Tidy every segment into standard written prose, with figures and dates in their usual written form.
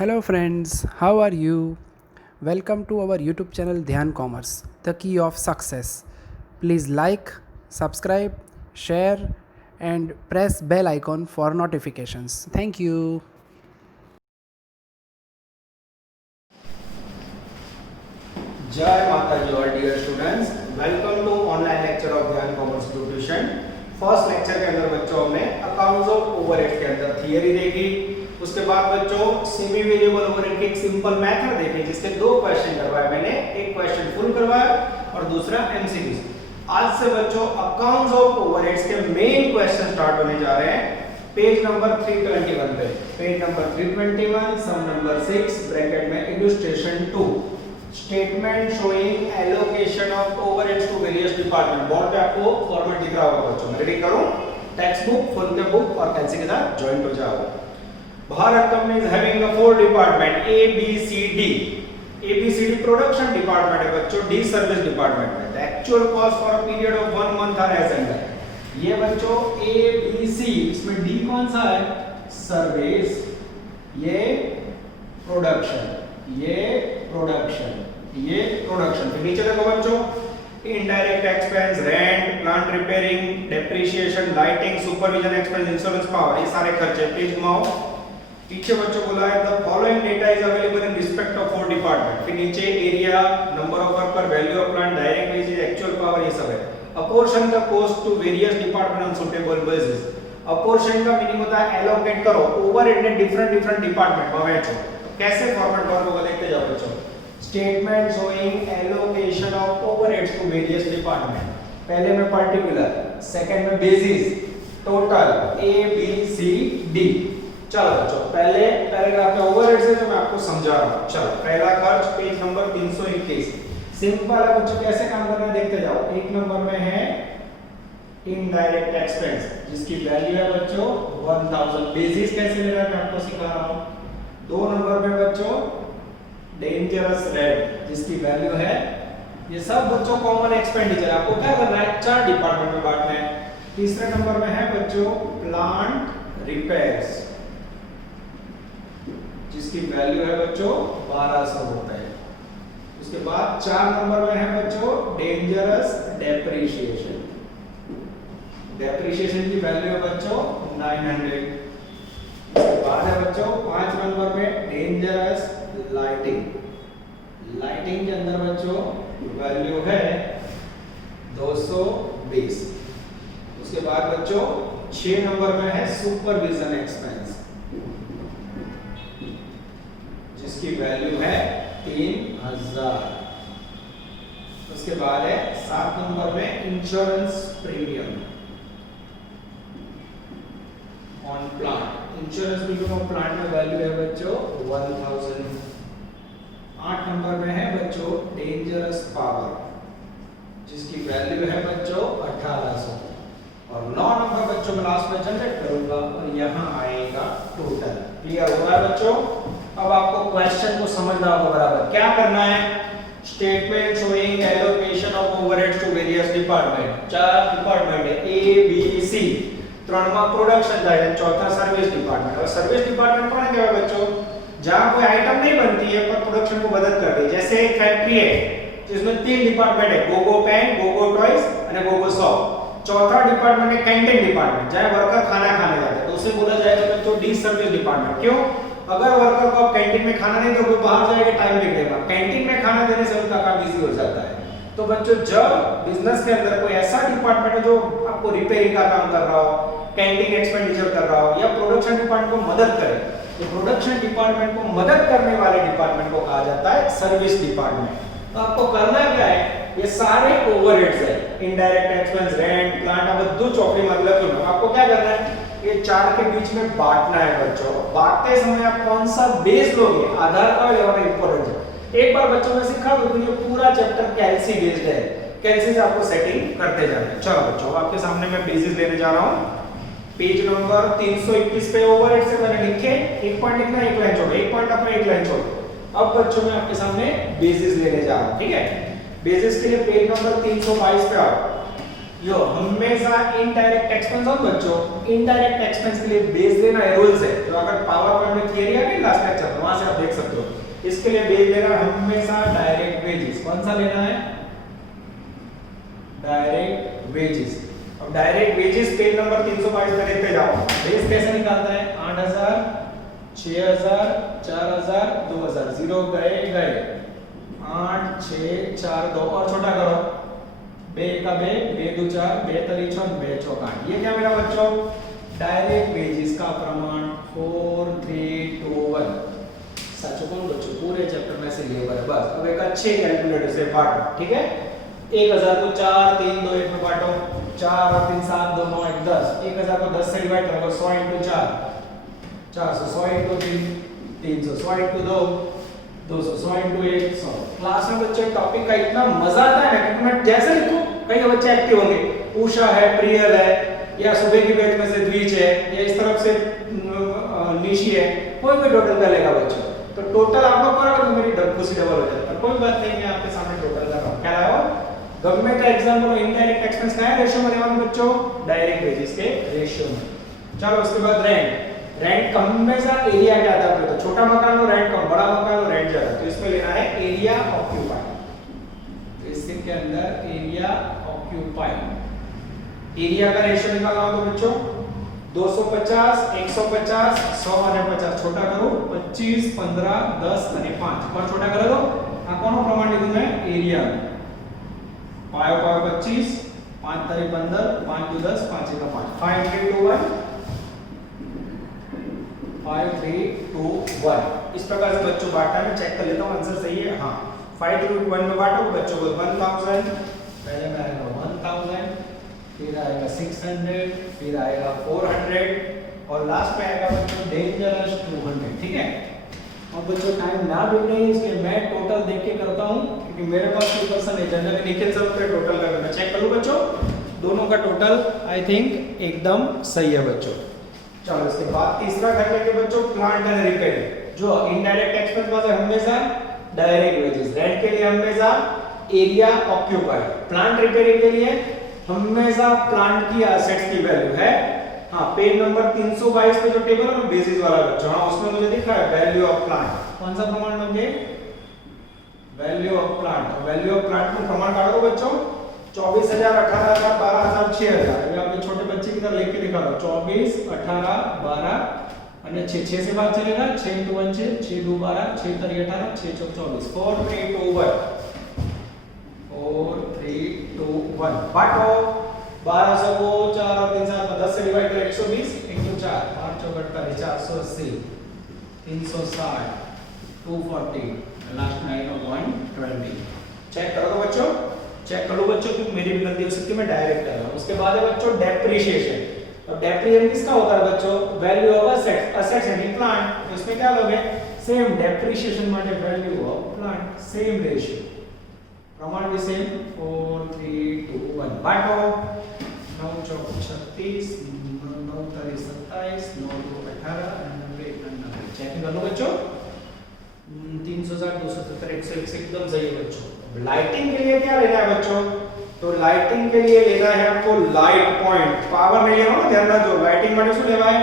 Hello friends, how are you? Welcome to our YouTube channel Dhyan Commerce, the key of success. Please like, subscribe, share and press bell icon for notifications. Thank you. जय माता जी और dear students, welcome to online lecture of Dhyan commerce tuition. First lecture के अंदर बच्चों हमने accounts of overheads के अंदर थियरी देखी। उसके बाद बच्चों सेमी वेरिएबल ओवरहेड की एक सिंपल मेथड देखी जिसके दो क्वेश्चन करवाए मैंने, एक क्वेश्चन फुल करवाया और दूसरा एमसीक्यू। आज से बच्चों अकाउंट्स ऑफ ओवरहेड्स के मेन क्वेश्चन स्टार्ट होने जा रहे हैं। पेज नंबर 321 पे, page number 321 sum number 6 bracket में illustration 2, statement showing allocation of overheads to various department. Board पे आपको फॉर्मेट दिख रहा होगा बच्चों, रेडी करो टेक्स्ट बुक, फुल के बुक और पेंसिल के साथ ज्वाइन हो जाओ। Bharat company is having a 4 department A B C D. A B C D production department है बच्चों, डी सर्विस डिपार्टमेंट है। The actual cost for a period of 1 month are as under. ये बच्चों ए B सी, इसमें D कौन सा है? Service, ये प्रोडक्शन, ये प्रोडक्शन, ये प्रोडक्शन। फिर नीचे देखो बच्चों, indirect expense, rent, plant repairing, depreciation, lighting, supervision expense, insurance power, ये सारे खर्चे। पेज घुमाओ, पीछे बच्चों बोला है the following data is available in respect of 4 department. फिर नीचे area, number of worker, value of plant, direct wages, actual power, ये सब है। Apportion the cost to various department on suitable basis. Apportion का मीनिंग होता है allocate करो overhead ने डिफरेंट डिपार्टमेंट में वेचो। कैसे फॉर्मेट वर्क होगा देखते जाओ बच्चों। Statement showing allocation of overheads to various department. पहले में पर्टिकुलर, सेकंड में basis, total, A B C D. चलो बच्चों, पहले पैराग्राफ में ओवरहेड्स है जो मैं आपको समझा रहा हूं। चलो, पहला खर्च पेज नंबर 321। सिंपल है बच्चों, कैसे काम करना है देखते जाओ। एक नंबर में है इनडायरेक्ट एक्सपेंस जिसकी वैल्यू है बच्चों 1000। बेसिस कैसे लेना है मैं आपको सिखा रहा हूं। 2 नंबर में बच्चों डेंजरस रेंट जिसकी वैल्यू है, ये सब बच्चों कॉमन एक्सपेंडिचर। आपको क्या करना है? 4 डिपार्टमेंट में बांटना है। तीसरे नंबर में है बच्चों प्लांट रिपेयर्स जिसकी वैल्यू है बच्चों 1200 रुपए। उसके बाद 4 नंबर में है बच्चों डेंजरस डेप्रिसिएशन। डेप्रिसिएशन की वैल्यू है बच्चों 900। उसके बाद है बच्चों 5 नंबर में डेंजरस लाइटिंग। लाइटिंग के अंदर बच्चों वैल्यू है 220। उसके बाद बच्चों 6 नंबर में है सुपरविजन एक्सपेंस जिसकी वैल्यू है 3000। उसके बाद है 7 नंबर में insurance premium on plant. Insurance premium on plant में वैल्यू है बच्चों 1000। 8 नंबर में है बच्चों डेंजरस पावर जिसकी वैल्यू है बच्चों 1800। और 9 नंबर बच्चों में लास्ट में जनरेट करूंगा और यहां आएगा टोटल। क्लियर हो रहा है बच्चों? अब आपको क्वेश्चन को समझना होगा बराबर। क्या करना है? Statement showing allocation of overheads to various department. 4 department है ए बी सी। 3वां प्रोडक्शन का है, 4था सर्विस डिपार्टमेंट। और सर्विस डिपार्टमेंट कौन है बच्चों? जहां कोई आइटम नहीं बनती है पर प्रोडक्शन को मदद करती है। जैसे एक फैक्ट्री है जिसमें 3 डिपार्टमेंट है, गोगो पेन, गोगो टॉयज और गोगो शॉप। चौथा डिपार्टमेंट है कैंटीन डिपार्टमेंट, जहां वर्कर खाना खाने जाते हैं, तो उसे बोला जाएगा बच्चों डी सर्विस डिपार्टमेंट। क्यों? अगर वर्कर को आप कैंटीन में खाना नहीं दोगे, बाहर जाएगा टाइम नहीं देगा। कैंटीन में खाना देने से उनका काम इजी हो जाता है। तो बच्चों जब बिजनेस के अंदर कोई ऐसा डिपार्टमेंट है जो आपको रिपेयरिंग का काम कर रहा हो, कैंटीन एक्सपेंडिचर कर रहा हो या प्रोडक्शन डिपार्टमेंट को मदद करे, तो प्रोडक्शन डिपार्टमेंट को मदद करने वाले डिपार्टमेंट को कहा जाता है सर्विस डिपार्टमेंट। तो आपको करना क्या है? ये सारे ओवरहेड्स है, इनडायरेक्ट एक्सपेंस, रेंट, प्लांट, अब चौकड़ी मतलब क्यों? आपको क्या करना है? ये 4 के बीच में बांटना है बच्चों। बांटते समय आप कौन सा बेस लोगे? आधार का या इंपॉर्टेंट है। एक बार बच्चों ने सिखा दो तो ये पूरा चैप्टर कैलसी बेस्ड है। कैलसी से आपको सेटिंग करते जाना है। चलो बच्चों, आपके सामने मैं बेसिस लेने जा रहा हूं। पेज नंबर 321 पे ओवरहेड से मैंने लिखे, एक पॉइंट लिखना, एक लाइन छोड़ो, एक पॉइंट अपना, एक लाइन छोड़ो। अब बच्चों मैं आपके सामने बेसिस लेने जा रहा हूं। ठीक है, बेसिस के लिए पेज नंबर 322 पे आओ। यो हमेशा इनडायरेक्ट एक्सपेंस हो बच्चों, इनडायरेक्ट एक्सपेंस के लिए बेस लेना है, रूल्स है। तो अगर पावर पॉइंट में थियरी आ गई लास्ट लेक्चर में, वहां से आप देख सकते हो। इसके लिए बेस लेना है हमेशा डायरेक्ट वेजेस। कौन सा लेना है? Direct wages. अब डायरेक्ट वेजेस पेज नंबर 322 पे देखते जाओ। बेस कैसे निकालता है? 8000, 6000, 4000, 2000, जीरो गए गए, 8 6 4 2 और छोटा करो, 2 का 2, 2 दू 4, 2 तरी 6, 2 चौक 8। ये क्या मेरा बच्चों? डायरेक्ट वेजेस का प्रमाण 4 3 2 1। सच कौन बच्चों? पूरे चैप्टर में से लेबर है बस। अब एक अच्छे कैलकुलेटर से बांटो, ठीक है? 1000 को 4 3 2 1 में बांटो, 4 और 3 7 2 9 1 10। 1000 को 10 से डिवाइड करो, 100 * 4 400, 100 * 3 300, 100 * 2 200, 100 * 1 100। क्लास में बच्चे टॉपिक का इतना मजा आता है ना कि मैं जैसे लिखूं कई बच्चे एक्टिव होंगे। उषा है, प्रियल है, या सुबह की बैच में से द्विज है, या इस तरफ से निशी है, कोई भी टोटल कर लेगा बच्चों। तो टोटल आप लोग करोगे तो मेरी खुशी डबल हो जाती है। कोई बात नहीं, मैं आपके सामने टोटल कर रहा हूं। क्या है वो? गवर्नमेंट का एग्जाम में इनडायरेक्ट एक्सपेंस का रेशियो में लेना बच्चों, डायरेक्ट वेजेस के रेशियो में। चलो उसके बाद रेंट। रेंट हमेशा एरिया के आधार पर, तो छोटा मकान हो रेंट कम, बड़ा मकान हो रेंट ज्यादा। तो इसमें लेना है एरिया ऑक्यूपाइड। तो इसके अंदर एरिया ऑक्यूपाइड, एरिया का रेशियो निकालना हो तो बच्चों 250 150 100 અને 50 छोटा करो, 25 15 10 અને 5 और छोटा करो तो આ કોનો પ્રમાણ લીધું મેં? એરિયા। 5 5 25 5 તારી 15 5 દુ 10 5 એકા 5 5 3 2 1 5 3 2 1। इस प्रकार से बच्चों बांटा। मैं चेक कर लेता हूं आंसर सही है। हां 5 3 1 में बांटो तो बच्चों को 1000, पहले में आएगा 1000, फिर आएगा 600, फिर आएगा 400 और लास्ट में आएगा बच्चों डेंजरस 200। ठीक है? अब बच्चों टाइम ना बिगड़े इसलिए मैं टोटल देख के करता हूं, क्योंकि मेरे पास प्रिपरेशन है। जनरली निखिल सर पे टोटल करके मैं चेक कर लूं बच्चों, दोनों का टोटल आई थिंक एकदम सही है बच्चों। चलो इसके बाद तीसरा कर लेंगे बच्चों प्लांट एंड रिपेयरिंग। जो इनडायरेक्ट एक्सपेंस वाले हमेशा डायरेक्ट वेजेस, रेंट के लिए हमेशा एरिया ऑक्यूपाइड, प्लांट रिपेयरिंग के लिए हमेशा प्लांट की एसेट्स की वैल्यू है। हाँ पेज नंबर 322 पे जो टेबल है ना बेसिस वाला बच्चों, हाँ उसमें मुझे दिख रहा है वैल्यू ऑफ प्लांट। कौन सा प्रमाण म्हणजे? Value of plant. Value of plant में प्रमाण काढो बच्चों 24000 18000 12000 6000। अभी आप छोटे बच्चे की तरह लिख के दिखा दो 24 18 12 અને 6 6 से बात चलेगा 6 * 1 6 6 2 12 6 3 18 6 4 24 4 3 2 1 4 3 2 1 बांटो 1200 को 4 और 3 7 10 से डिवाइड करें 120 * 4 5 4 48 480 360 240 लास्ट में आएगा 120। चेक करो तो बच्चों, चेक करो बच्चों क्योंकि मेरी भी गलती हो सकती है, मैं डायरेक्ट कर रहा हूं। उसके बाद है बच्चों डेप्रिसिएशन। तो डेप्रिसिएशन किसका होता है बच्चों? Value of assets and plant. तो इसमें क्या लोगे? सेम डेप्रिसिएशन માટે value of plant same ratio, प्रमाण भी सेम 4 3 2 1 बांटो 9 चौक 36 9 तारीख 27 9 2 18 90 91। चेक कर लो बच्चों 360 270 101 एकदम सही है बच्चों। लाइटिंग के लिए क्या लेना है बच्चों? तो लाइटिंग के लिए लेना है आपको लाइट पॉइंट। पावर नहीं लेना ना, ध्यान रखो लाइटिंग માટે શું લેવાય?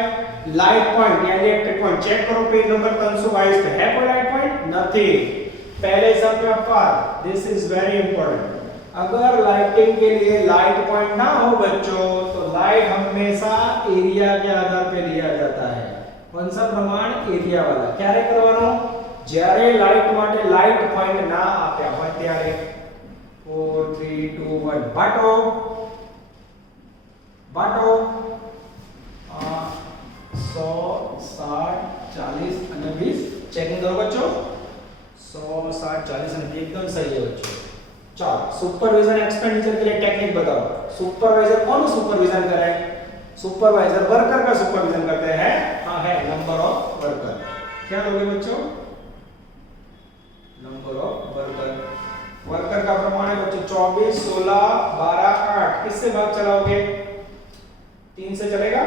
लाइट पॉइंट या इलेक्ट्रिक पॉइंट। चेक करो पेज नंबर 322 पे है कोई लाइट पॉइंट? नहीं। पहले सब में पार, दिस इज वेरी इंपॉर्टेंट। अगर लाइटिंग के लिए लाइट पॉइंट ना हो बच्चों तो लाइट हमेशा एरिया के आधार पे लिया जाता है। कौन सा प्रमाण? एरिया वाला। क्यारे करवानो? જ્યારે લાઇટ માટે લાઇટ પોઈન્ટ ના આપ્યા હોય ત્યારે 4 3 2 1 બાટો બાટો 100 60 40 અને 20। चेकिंग करो बच्चों 100 60 40 અને 20 एकदम सही है बच्चों। चलो सुपरविजन एक्सपेंडिचर के लिए टेक्निक बताओ। सुपरवाइजर कौन सुपरविजन करे? सुपरवाइजर वर्कर का सुपरविजन करते हैं। हाँ है नंबर ऑफ वर्कर। क्या लोगे बच्चों? Number of worker. वर्कर का प्रमाण है बच्चों 24 16 12 8। किससे भाग चलाओगे? 3 से चलेगा,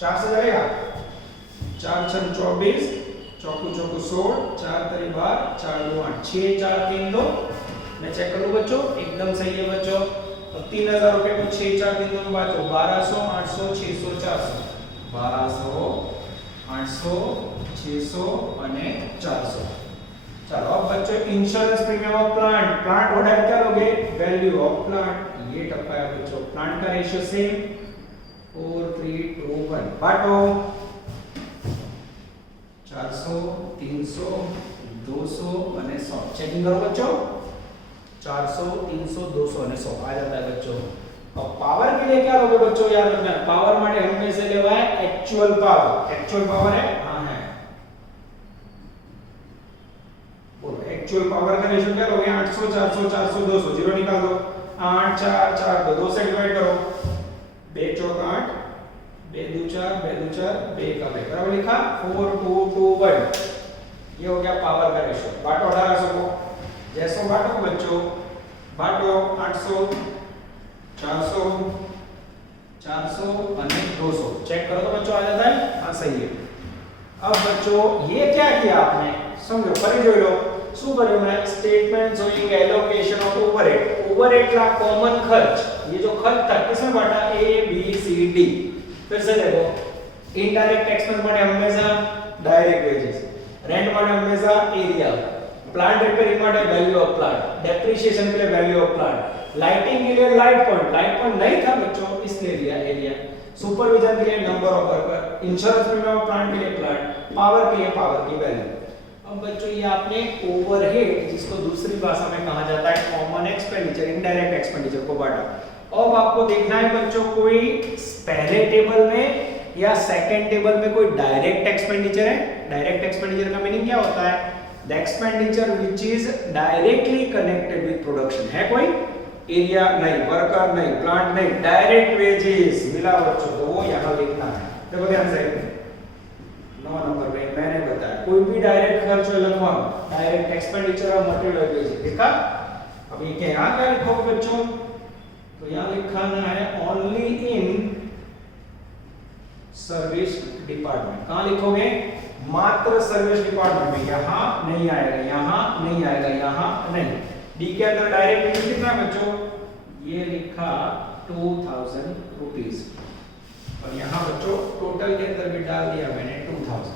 4 से चलेगा। 4 6 24 चौकू चौकू 16 4 3 12 4 2 8 6 4 3 2 मैं चेक करूं बच्चों, एकदम सही है बच्चों। तो 3000 रुपए को 6 4 दिन में बांटो, 1200 800 600 400, 1200 800 600 અને 400। चलो अब बच्चों insurance premium of plant, plant order क्या लोगे, वैल्यू ऑफ प्लांट, ये टप्पा है बच्चों। प्लांट का रेशियो सेम 4 3 2 1, बांटो 400 300 200 અને 100। चेकिंग करो बच्चों, 400 300 200 અને 100 आ जाता है बच्चों। अब पावर के लिए क्या लोगे बच्चों, याद रखना पावर માટે હંમેશા લેવાય एक्चुअल पावर। एक्चुअल पावर है, हां है, बोलो एक्चुअल पावर का रेशियो क्या लोगे, 800 400 400 200, जीरो निकाल दो, 8 4 4 2 से डिवाइड करो, 2 चौक 8 2 2 4 2 2 4 2 का 2, बराबर लिखा, 4 2 2 1, ये हो गया पावर का रेशियो। बांटो 1800 को, जैसो बांटो बच्चों, बांटो 800 400 400 અને 200, चेक करो तो बच्चों आ जाता है, हाँ सही है। अब बच्चों ये क्या किया आपने, समझो फरी જોઈ લો શું કર્યું मैं, statement showing allocation of overhead. Overhead का कॉमन खर्च, ये जो खर्च था किसमें बांटा, ए बी सी डी। फिर से देखो, इनडायरेक्ट एक्सपेंस માટે हमेशा डायरेक्ट वेजेस, रेंट માટે हमेशा एरिया, प्लांट रिपेयरिंग માટે वैल्यू ऑफ प्लांट, डेप्रिसिएशन के लिए वैल्यू ऑफ प्लांट, लाइटिंग के लिए लाइट पॉइंट नहीं था बच्चों इसलिए लिया एरिया, सुपरविजन के लिए number of worker, insurance premium of plant के लिए प्लांट, पावर के लिए पावर की वैल्यू। अब बच्चों ये आपने ओवरहेड, जिसको दूसरी भाषा में कहा जाता है कॉमन एक्सपेंडिचर, इनडायरेक्ट एक्सपेंडिचर को बांटा। अब आपको देखना है बच्चों कोई पहले टेबल में या सेकंड टेबल में कोई डायरेक्ट एक्सपेंडिचर है। डायरेक्ट एक्सपेंडिचर का मीनिंग क्या होता है, the expenditure which is directly connected with production. है कोई, एरिया नहीं, वर्कर नहीं, प्लांट नहीं, डायरेक्ट वेजेस मिला बच्चों, तो वो यहां लिखना है। देखो ध्यान से, 9 नंबर पे मैंने बताया कोई भी डायरेक्ट खर्च हो लिखवा, direct expenditure of material wages लिखा। अब ये क्या यहां क्या लिखोगे बच्चों, तो यहां लिखना है ओनली इन सर्विस डिपार्टमेंट। कहां लिखोगे, मात्र सर्विस डिपार्टमेंट में, यहां नहीं आएगा, यहां नहीं आएगा, यहां नहीं। डी के अंदर डायरेक्ट वेजेस कितना बच्चों, ये लिखा 2000 रुपीस, और यहां बच्चों टोटल के अंदर भी डाल दिया मैंने 2000।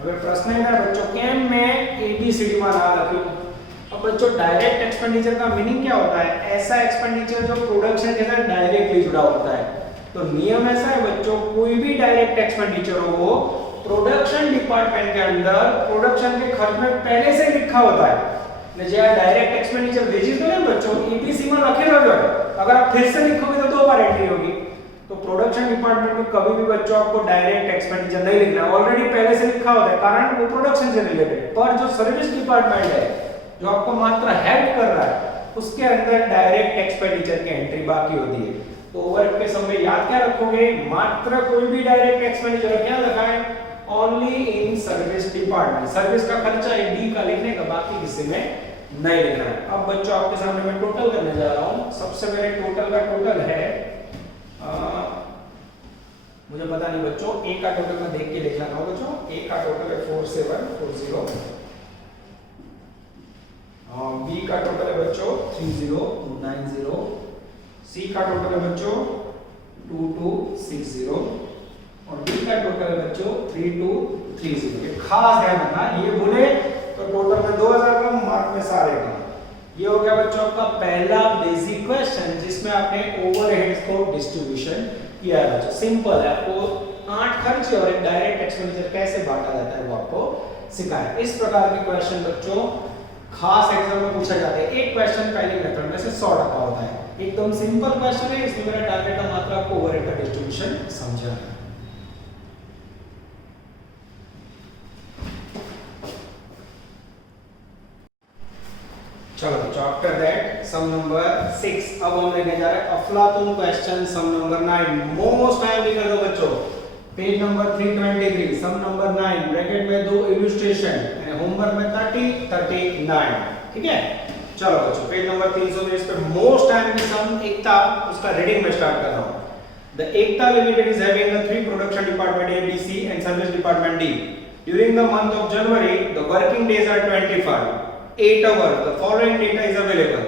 હવે પ્રશ્ન એ था बच्चों કેમ मैं एबीसीडी માં ના લખ્યું। अब बच्चों डायरेक्ट एक्सपेंडिचर का मीनिंग क्या होता है, ऐसा एक्सपेंडिचर जो प्रोडक्शन के साथ डायरेक्टली जुड़ा होता है। तो नियम ऐसा है बच्चों, कोई भी डायरेक्ट एक्सपेंडिचर हो प्रोडक्शन डिपार्टमेंट के अंदर प्रोडक्शन के खर्च में पहले से लिखा होता है। ने जे डायरेक्ट एक्सपेंडिचर वेजेस तो नहीं बच्चों एबीसी में लखेलो है, अगर आप फिर से लिखोगे तो 2 बार एंट्री होगी। तो प्रोडक्शन डिपार्टमेंट में कभी भी बच्चों आपको डायरेक्ट एक्सपेंडिचर नहीं लिखना, ऑलरेडी पहले से लिखा होता है, कारण वो प्रोडक्शन से रिलेटेड। पर जो सर्विस डिपार्टमेंट है जो आपको मात्र हेल्प कर रहा है, उसके अंदर डायरेक्ट एक्सपेंडिचर की एंट्री बाकी होती है। तो ओवरहेड के समय याद क्या रखोगे, मात्र कोई भी डायरेक्ट एक्सपेंडिचर क्या लिखा है, only in service department. Service का खर्चा है डी का लिखने का, बाकी किसी में नहीं लिखना है। अब बच्चों आपके सामने मैं टोटल करने जा रहा हूं। सबसे पहले टोटल का टोटल है, मुझे पता नहीं बच्चों, ए का टोटल मैं देख के लिख लेता हूं बच्चों। ए का टोटल है 4740, बी का टोटल है बच्चों 3090, सी का टोटल है बच्चों 2260 और डी का टोटल है बच्चों 3230। ये खास ध्यान रखना, ये बोले तो टोटल में 2000 कम, मार्क में सारे कम। ये हो गया बच्चों आपका पहला बेसिक क्वेश्चन, जिसमें आपने ओवरहेड्स को डिस्ट्रीब्यूशन किया है बच्चों। सिंपल है, आपको 8 खर्चे और एक डायरेक्ट एक्सपेंडिचर कैसे बांटा जाता है वो आपको सिखाया। इस प्रकार के क्वेश्चन बच्चों खास एग्जाम में पूछा जाता है। एक क्वेश्चन पहले मेथड में से 100 टका होता है, एकदम सिंपल क्वेश्चन है। इसमें मेरा टारगेट है मात्र आपको ओवरहेड का डिस्ट्रीब्यूशन समझाना। चलो बच्चों, आफ्टर दैट सम नंबर 6। अब हम लेने जा रहे हैं अफलातून क्वेश्चन सम नंबर 9। मोस्ट टाइम भी कर दो बच्चों, पेज नंबर 323 सम नंबर 9, ब्रैकेट में 2 इलस्ट्रेशन, होमवर्क में 30 39। ठीक है, चलो बच्चों पेज नंबर 320 पे मोस्ट टाइम की सम एकता, उसका रीडिंग में स्टार्ट कर रहा हूं। The Ekta limited is having the 3 production department A B C and service department D. During the month of January the working days are 25। 8 hours. The following data is available: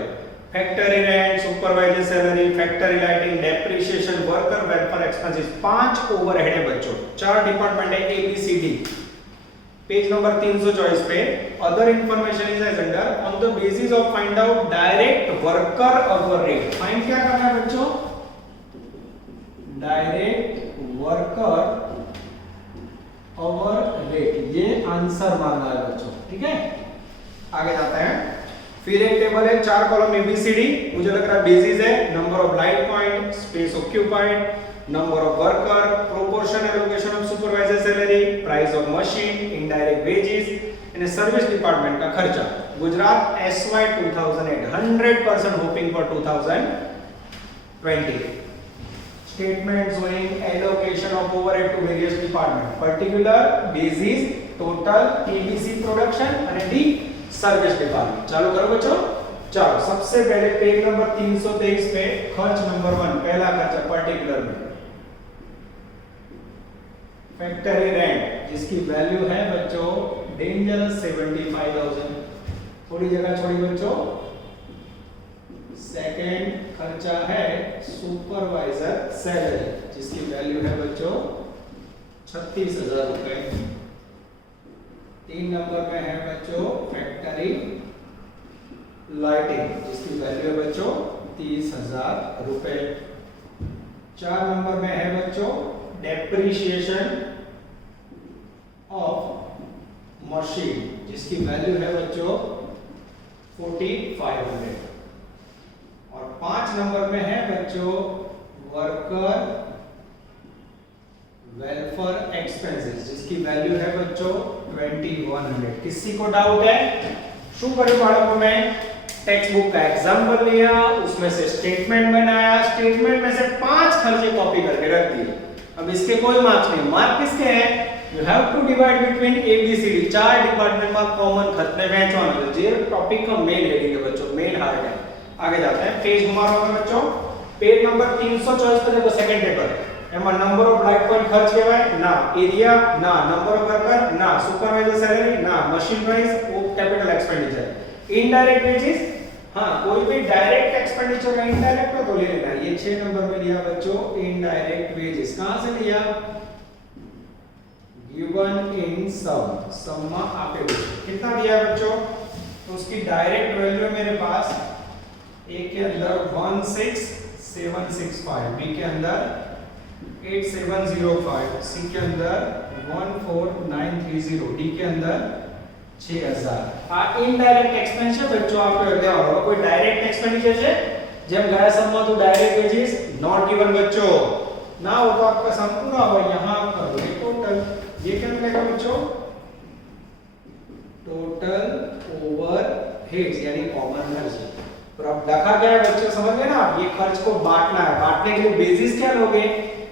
factory rent, supervisor salary, factory lighting, depreciation, worker welfare expenses. 5 overhead है बच्चों, 4 department है A B C D. Page number 324 पे other information is as under on the basis of find out direct worker over rate. Find क्या करना है बच्चों? Direct worker over rate, ये answer मांगा है बच्चों. ठीक है, आगे जाते हैं. फिर एक टेबल है, 4 कॉलम ABCD. मुझे लग रहा है बेसिस है. Number of light point, space occupied, number of worker, proportion allocation of supervisor salary, price of machine, indirect wages and service department का खर्चा. Gujarat SY 2008 100% hoping for 2020. Statement showing allocation of overhead to various department, particular, basis, total, TBC production and the service department. चालू करो बच्चों. चलो सबसे पहले page number 323 पे खर्च नंबर 1 पहला खर्चा पर्टिकुलर में फैक्टरी रेंट, जिसकी वैल्यू है बच्चों डेंजरस 75,000. थोड़ी जगह छोड़ी बच्चों. सेकंड खर्चा है सुपरवाइजर सैलरी, जिसकी वैल्यू है बच्चों 36,000 रुपए. 3 नंबर में है बच्चों फैक्टरी लाइटिंग, जिसकी वैल्यू है बच्चों 30,000 रुपए. 4 नंबर में है बच्चों डेप्रिसिएशन ऑफ मशीन, जिसकी वैल्यू है बच्चों 4500. और 5 नंबर में है बच्चों वर्कर वेलफेयर एक्सपेंसेस, जिसकी वैल्यू है बच्चों 2100. किसी को डाउट है? शू करूं बाળકો में टेक्स्ट बुक का एग्जांपल लिया, उसमें से स्टेटमेंट बनाया, स्टेटमेंट में से 5 खर्चे कॉपी करके रख दिए. अब इसके कोई मार्क्स नहीं. मार्क किसके हैं? You have to divide between ABCD. 4 department में कॉमन खर्च में वહેંચવાનો છે. જે टॉपिक का मेन हेडिंग है बच्चों, मेन हार्ट है. आगे जाते हैं. पेज हमारा होगा बच्चों पेज नंबर 324 पे देखो सेकंड टेबल. એમાં નંબર ઓફ લાઇટ પોઈન્ટ ખર્ચ કહેવાય ના, એરિયા ના, નંબર ઓફ વર્કર ના, સુપરવાઇઝર સેલેરી ના, મશીન પ્રાઇસ ઓ कैपिटल एक्सपेंडिचर. इनडायरेक्ट वेजेस, हाँ कोई भी डायरेक्ट एक्सपेंडिचर का इनडायरेक्ट तो ले लेना. ये 6 नंबर में लिया बच्चों इनडायरेक्ट वेजेस. कहां से लिया? गिवन इन सम, सम में आपे कितना दिया बच्चों? तो उसकी डायरेक्ट वैल्यू मेरे पास ए के अंदर 16765, बी के अंदर 8705, सी के अंदर 14930, डी के अंदर 6000. આ ઇનડાયરેક્ટ એક્સપેન્સ છે બચ્ચો આપણે દેવાનો. કોઈ ડાયરેક્ટ એક્સપેન્ડિચર છે જેમ ગયા સમમાં તો डायरेक्ट वेजेस नॉट गिवन बच्चों ना हो तो आपका सम पूरा हो. यहां आप कर दो टोटल. ये क्या मिलेगा बच्चों? टोटल ओवरहेड्स यानी कॉमन खर्च. और अब लिखा क्या है बच्चों, समझ गए ना आप? ये खर्च को बांटना है. बांटने के लिए बेसिस क्या लोगे?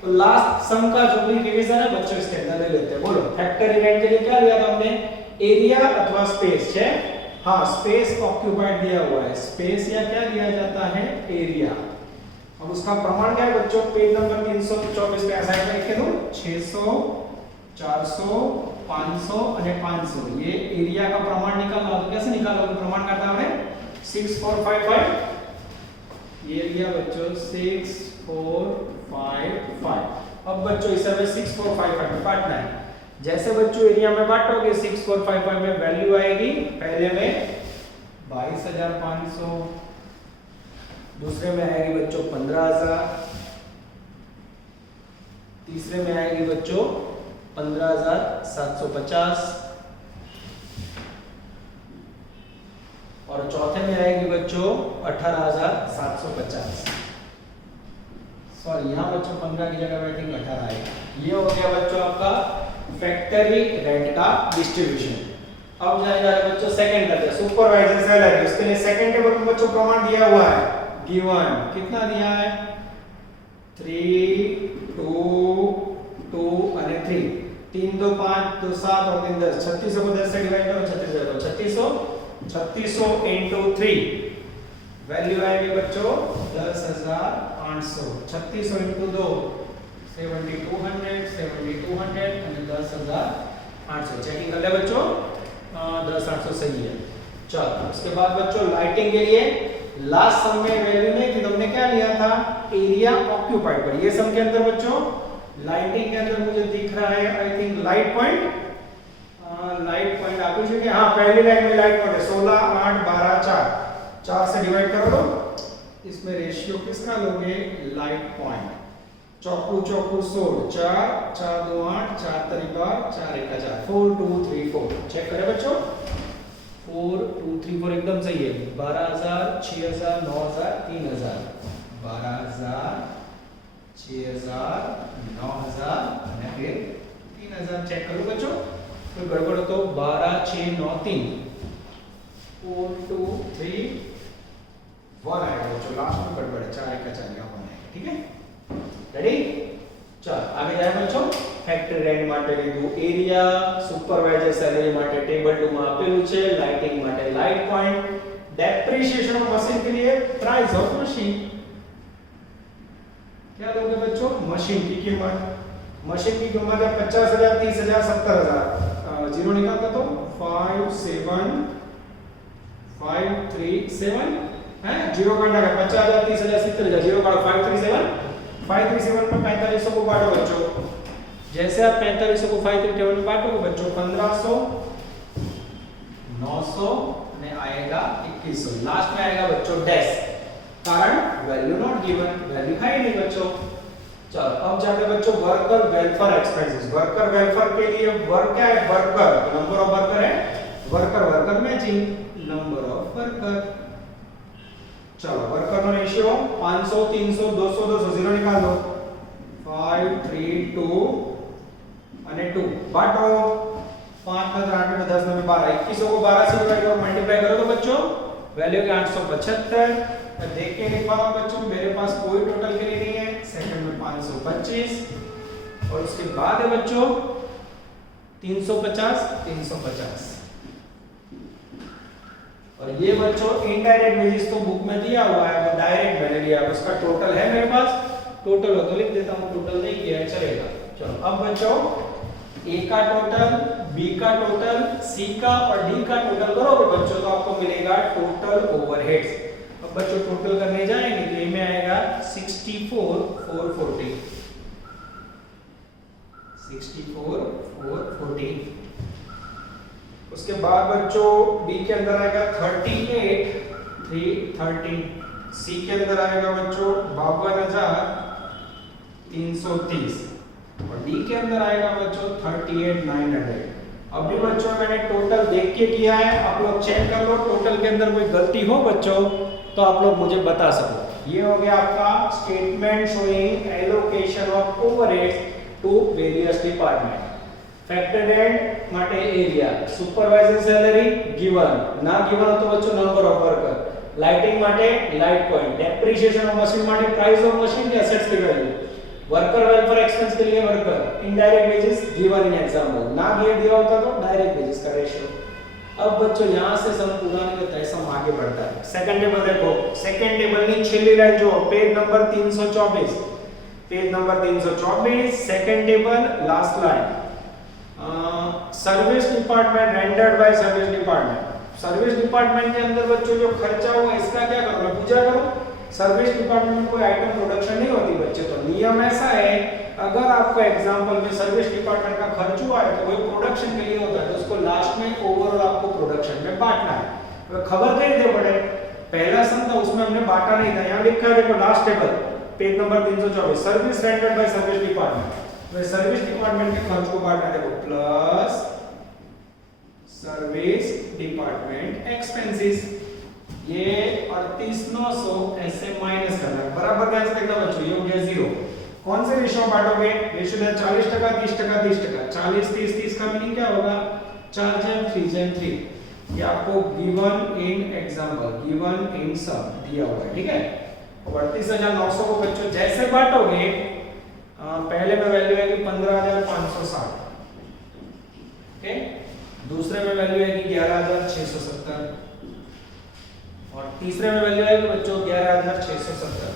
तो लास्ट सम का जो भी डिवीजन है बच्चों इसके अंदर ले लेते हैं. बोलो फैक्टरी रेंट के लिए क्या लिया था हमने? एरिया अथवा स्पेस है. हाँ स्पेस ऑक्यूपाइड दिया हुआ है. स्पेस या क्या दिया जाता है? एरिया. अब उसका प्रमाण क्या है बच्चों? पेज नंबर 324 पे असाइन में लिखे दो 600 400 500 અને 500. ये एरिया का प्रमाण निकालना हो तो कैसे निकालोगे? प्रमाण करता है 6455. ये एरिया बच्चों 6455. अब बच्चों इसे हमें 6455 में बांटना है. जैसे बच्चों एरिया में बांटोगे 6455 में वैल्यू आएगी पहले में 22500, दूसरे में आएगी बच्चों 15000, तीसरे में आएगी बच्चों 15750 और चौथे में आएगी बच्चों 18750. सॉरी यहाँ बच्चों 15 की जगह बैठेंगे 18 आएगा. ये हो गया बच्चों आपका फैक्टरी रेंट का डिस्ट्रीब्यूशन. अब जाएगा बच्चों सेकंड करते हैं सुपरवाइजर सैलरी. उसके लिए सेकंड टेबल में बच्चों प्रमाण दिया हुआ है. गिवन कितना दिया है? 3 2 2 અને 3. 3 2 5 2 7 और 3 10. 3600 को 10 से डिवाइड करो 3600 into 3 वैल्यू आएगी बच्चों 10800. 3600 into 2 7200 અને 10800. चेकिंग कर ले बच्चों 10800 सही है. चलो उसके बाद बच्चों लाइटिंग के लिए लास्ट सम में वैल्यू नहीं थी, तुमने क्या लिया था, एरिया ऑक्यूपाइड पर। ये सम के अंदर बच्चों लाइटिंग के अंदर मुझे दिख रहा है I think light point, light point आप पूछे कि हाँ पहली लाइन में लाइट पॉइंट है 16 8 12 4, 4 से डिवाइड कर दो, इसमें रेशियो किसका लोगे, लाइट पॉइंट। चौकू चौकू 16, 4 4 2 8, 4 3 12, 4 1 4, 4 2 3 4। चेक करें बच्चों, 4 2 3 4 एकदम सही है। 12000 6000 9000 3000, 12000 6000 9000 અને फिर 3000। चेक करो बच्चों, कोई गड़बड़ हो तो 12 6 9 3, 4 2 3 1 आएगा बच्चों, लास्ट में गड़बड़ है, 4 1 4 का 1 आएगा, ठीक है। रेडी, चल आगे जाए बच्चों। ફેક્ટરી રેન્ટ માટે લીધું એરિયા, સુપરવાઇઝર સેલેરી માટે ટેબલ 2 માં આપેલું છે, લાઇટિંગ માટે light point, depreciation of machine के लिए प्राइस ऑफ मशीन। क्या लोगे बच्चों, मशीन की कीमत, मशीन की कीमत है 50000 30000 70000, जीरो निकालता तो 5 7 5 3 7 है, जीरो काटना है 50000 30000 70000, जीरो काटो 537 537 में 4500 को बांटो बच्चों। जैसे आप 4500 को 537 में बांटोगे बच्चों 1500 900 ने आएगा 2100, लास्ट में आएगा बच्चों डैश, कारण वैल्यू नॉट गिवन, वैल्यू है नहीं बच्चों। चलो अब जाते हैं बच्चों worker welfare expenses. Worker welfare के लिए वर्क क्या है, वर्कर, नंबर ऑफ वर्कर है worker, worker matching number of worker. चलो वर्कर નો रेशियो 500 300 200 200, जीरो निकाल दो 5 3 2 અને 2 बांटो 5 का 8 में 10 में 12, 2100 को 12 से डिवाइड करो, मल्टीप्लाई करो तो बच्चों वैल्यू के 875। देख के लिखा बच्चों, मेरे पास कोई टोटल के लिए नहीं है, सेकंड में 525 और उसके बाद है बच्चों 350 350। और ये बच्चों इनडायरेक्ट वेजेस तो बुक में दिया हुआ है, वो डायरेक्ट मैंने लिया, उसका टोटल है मेरे पास, टोटल हो तो लिख देता हूं, टोटल नहीं किया है चलेगा। चलो अब बच्चों ए का टोटल, बी का टोटल, सी का और डी का टोटल करोगे बच्चों तो आपको मिलेगा टोटल ओवरहेड्स। अब बच्चों टोटल करने जाएंगे तो ए में आएगा 64440, 64440। उसके बाद बच्चों बी के अंदर आएगा 38330, सी के अंदर आएगा बच्चों 52330 और डी के अंदर आएगा बच्चों 38900। अभी बच्चों मैंने टोटल देख के किया है, आप लोग चेक कर लो, टोटल के अंदर कोई गलती हो बच्चों तो आप लोग मुझे बता सको। ये हो गया आपका statement showing allocation of overheads to various department. Factor rent માટે એરિયા, સુપરવાઇઝર સેલેરી गिवन, ના गिवन हो तो बच्चों नंबर ऑफ वर्कर, लाइटिंग માટે light point, depreciation of machine માટે प्राइस ऑफ मशीन की एसेट्स की वैल्यू, वर्कर वेलफेयर एक्सपेंस के लिए worker, indirect wages given in example, ना दिया होता तो डायरेक्ट वेजेस का रेशियो। अब बच्चों यहां से सम पूरा नहीं होता है, सम आगे बढ़ता है। सेकंड टेबल देखो, सेकंड टेबल ની છેલ્લી લાઈન જો page number 324, page number 324 second table last line, service department rendered by service department. Service department के अंदर बच्चों जो खर्चा हुआ इसका क्या करो, पूजा करो। सर्विस डिपार्टमेंट में कोई आइटम प्रोडक्शन नहीं होती बच्चे, तो नियम ऐसा है अगर आपका एग्जांपल में सर्विस डिपार्टमेंट का खर्च हुआ है तो वो प्रोडक्शन के लिए होता है, तो उसको लास्ट में ओवरऑल आपको प्रोडक्शन में बांटना है। तो खबर कई दे पड़े, पहला सम था उसमें हमने बांटा नहीं था, यहां लिखा है देखो last table page number 324 service rendered by service department, तो सर्विस डिपार्टमेंट के खर्च को बांटना देखो प्लस सर्विस डिपार्टमेंट एक्सपेंसेस, ये 38900 ऐसे माइनस करना है, बराबर ध्यान से देखना बच्चों, ये हो गया 0। कौन से रेशियो में बांटोगे, रेशियो है 40% 30% 30%, 40 30 30 का मीनिंग क्या होगा 4/3/3। ये आपको given in example, given in sum दिया हुआ है, ठीक है। और 38900 को बच्चों जैसे बांटोगे पहले में वैल्यू है कि 15560, ओके, दूसरे में वैल्यू है कि 11670 और तीसरे में वैल्यू है कि बच्चों 11670,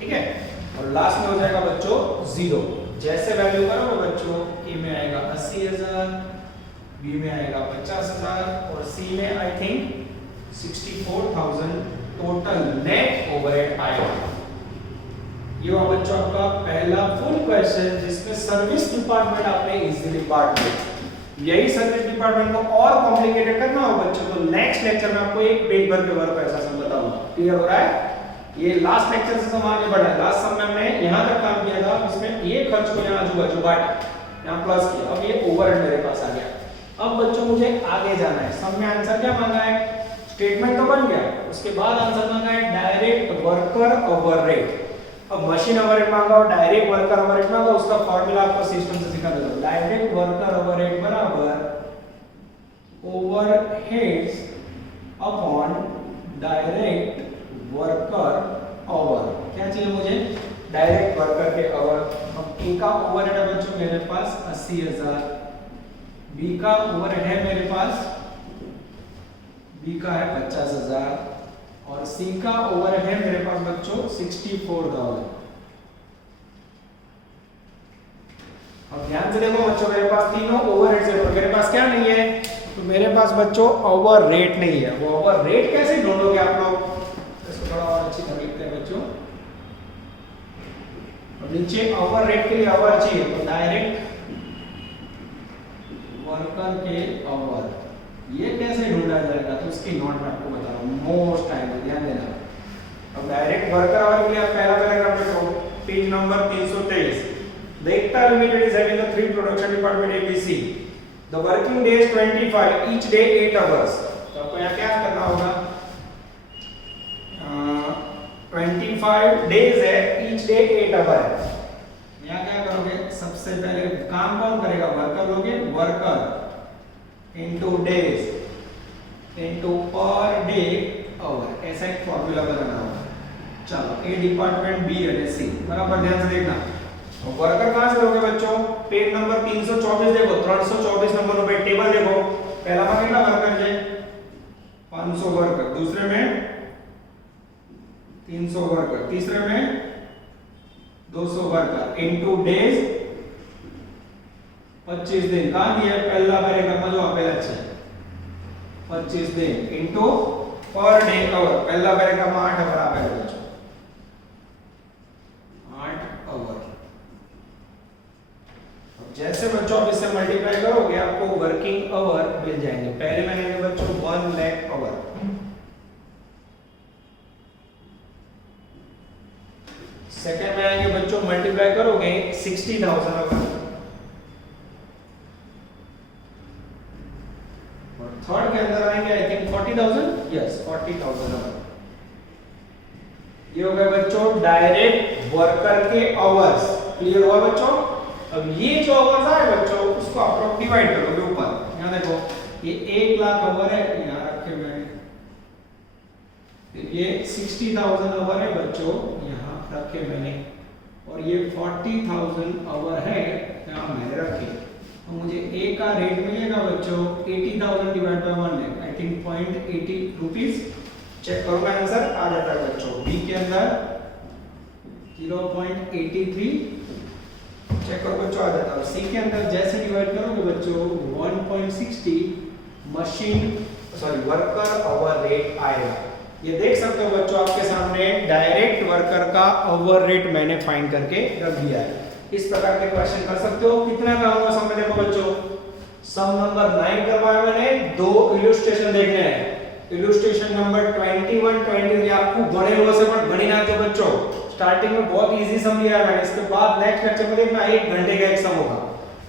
ठीक है। और लास्ट में हो जाएगा बच्चों 0। जैसे वैल्यू करोगे बच्चों ए में आएगा 80000, बी में आएगा 50,000 और सी में I think 64,000 total net overhead आएगा। ये हुआ बच्चों आपका पहला फुल क्वेश्चन जिसमें सर्विस डिपार्टमेंट आपने इजीली पार्ट लिया। यही सर्विस डिपार्टमेंट को और कॉम्प्लिकेटेड करना हो बच्चों तो नेक्स्ट लेक्चर में आपको एक पेज भर के वर्क ऐसा सब बताऊंगा। क्लियर हो रहा है? ये लास्ट लेक्चर से हम आगे बढ़ा। लास्ट समय हमने यहां तक काम किया था, इसमें ये खर्च को यहां आजू बाजू बांटा, यहां प्लस किया, अब ये ओवरहेड मेरे पास आ गया। अब बच्चों मुझे आगे जाना है। सब में आंसर क्या मांगा है? स्टेटमेंट तो बन गया, उसके बाद आंसर मांगा है डायरेक्ट वर्कर ओवरहेड। अब मशीन ओवरहेड मांगा और डायरेक्ट वर्कर ओवरहेड मांगा, उसका फार्मूला आपको सिस्टम से सिखा देता हूं। डायरेक्ट वर्कर ओवरहेड बराबर overheads upon direct worker hour. क्या चाहिए मुझे? डायरेक्ट वर्कर के आवर। अब ए का ओवरहेड है बच्चों मेरे पास 80,000, बी का ओवरहेड है मेरे पास, बी का है 50,000 और सी का ओवरहेड है मेरे पास बच्चों 64,000। अब ध्यान से देखो बच्चों, मेरे पास तीनों ओवरहेड्स है, मेरे पास क्या नहीं है? तो मेरे पास बच्चों ओवर रेट नहीं है। वो ओवर रेट कैसे ढूंढोगे आप लोग? इसको थोड़ा और अच्छी तरह लिखते हैं बच्चों। और नीचे ओवर रेट के लिए ओवर चाहिए, तो डायरेक्ट वर्कर के ओवर, ये कैसे ढूंढा जाएगा? तो इसकी नोट मैं आपको बता रहा हूँ, मोस्ट टाइम ध्यान देना। अब डायरेक्ट वर्कर आवर के लिए आप पहला पैराग्राफ देखो, page number 323। The Ekta limited is having the 3 production department ABC. The working days 25, each day 8 hours. तो आपको यहाँ क्या करना होगा? 25 डेज है, ईच डे 8 आवर है। यहाँ क्या करोगे? सबसे पहले काम कौन करेगा? वर्कर लोगे, worker into days into per day hour, ऐसा एक फार्मूला बनाना होगा। चलो, ए डिपार्टमेंट, बी और सी, बराबर ध्यान से देखना। तो वर्कर कहां से लोगे बच्चों? पेज नंबर 324 देखो, 324 नंबर पे टेबल देखो। पहला में कितना वर्कर है? 500 वर्कर, दूसरे में 300 वर्कर, तीसरे में 200 वर्कर इनटू डेज 25 दिन। कहां दिया? पहला पैराग्राफ में जो पहला अच्छा 25 दिन इनटू पर डे आवर, पहला पैराग्राफ में 8 आवर आ गया बच्चों, 8 आवर। जैसे बच्चों आप इससे मल्टीप्लाई करोगे आपको वर्किंग आवर मिल जाएंगे। पहले में आएंगे बच्चों 1 लाख आवर, सेकंड में आएंगे बच्चों मल्टीप्लाई करोगे 60,000 आवर, और थर्ड के अंदर आएंगे आई थिंक 40,000, यस 40,000 आवर। ये हो गए बच्चों डायरेक्ट वर्कर के आवर्स। क्लियर हुआ बच्चों? अब ये जो आवर्स आए बच्चों उसको आप लोग डिवाइड करोगे ऊपर। यहां देखो ये 1 लाख आवर है, यहां रखे मैंने, ये 60,000 आवर है बच्चों, यहां रखे मैंने, और ये 40,000 आवर है, यहां मैंने रखे। तो मुझे ए का रेट मिलेगा बच्चों 80,000 divide by 1 lakh, I think 0.80 rupees. Check करो आंसर आ जाता है बच्चों। बी के अंदर 0.83, चेक करो बच्चों आ जाता है। सी के अंदर जैसे डिवाइड करोगे बच्चों 1.60 मशीन वर्कर आवर रेट आएगा। ये देख सकते हो बच्चों आपके सामने डायरेक्ट वर्कर का आवर रेट मैंने फाइंड करके रख दिया है। इस प्रकार के क्वेश्चन कर सकते हो। कितना का होगा सम में? देखो बच्चों सम नंबर 9 करवाया मैंने, 2 इलस्ट्रेशन देखने हैं। इलस्ट्रेशन नंबर 21, 23 आपको बड़े हुए से पण गणी ना तो बच्चों स्टार्टिंग में बहुत इजी सम दिया है, इसके बाद नेक्स्ट लेक्चर में देखना 1 घंटे का एक सम होगा।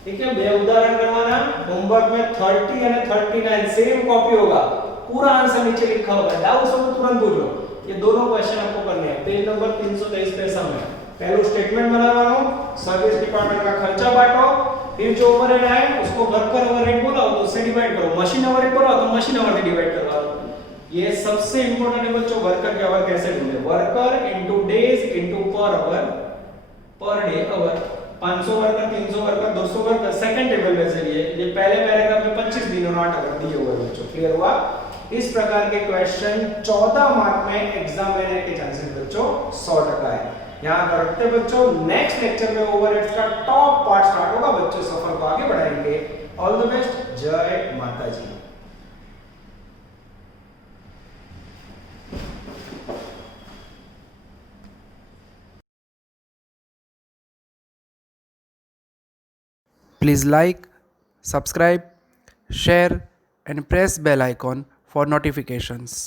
ठीक है, बे उदाहरण करवाना। होमवर्क में 30 और 39 सेम कॉपी होगा, पूरा आंसर नीचे लिखा होगा, डाउट हो तो तुरंत पूछो। ये दोनों क्वेश्चन आपको करने हैं। पेज नंबर 323 पे सम है। पहले स्टेटमेंट बनावानो, सर्विस डिपार्टमेंट का खर्चा बांटो, फिर जो ओवरहेड आए उसको वर्कर ओवरहेड बोलो तो उससे डिवाइड करो, मशीन ओवरहेड बोलो तो मशीन ओवर से डिवाइड करवा दो। ये सबसे इंपॉर्टेंट है बच्चों, वर्कर के आवर कैसे ढूंढे? Worker into days into per hour per day hour. 500 worker, 300 worker, 200 worker second table में से ये पहले पैराग्राफ में 25 दिन और 8 आवर दिए हुए बच्चों। क्लियर हुआ? इस प्रकार के क्वेश्चन 14 मार्क में एग्जाम में लेने के चांसेस बच्चों 100% है। यहां पर रखते बच्चों, नेक्स्ट लेक्चर में ओवरहेड्स का टॉप पार्ट स्टार्ट होगा बच्चों, सफर को आगे बढ़ाएंगे। All the best. जय माताजी. Please like, subscribe, share and press bell icon for notifications.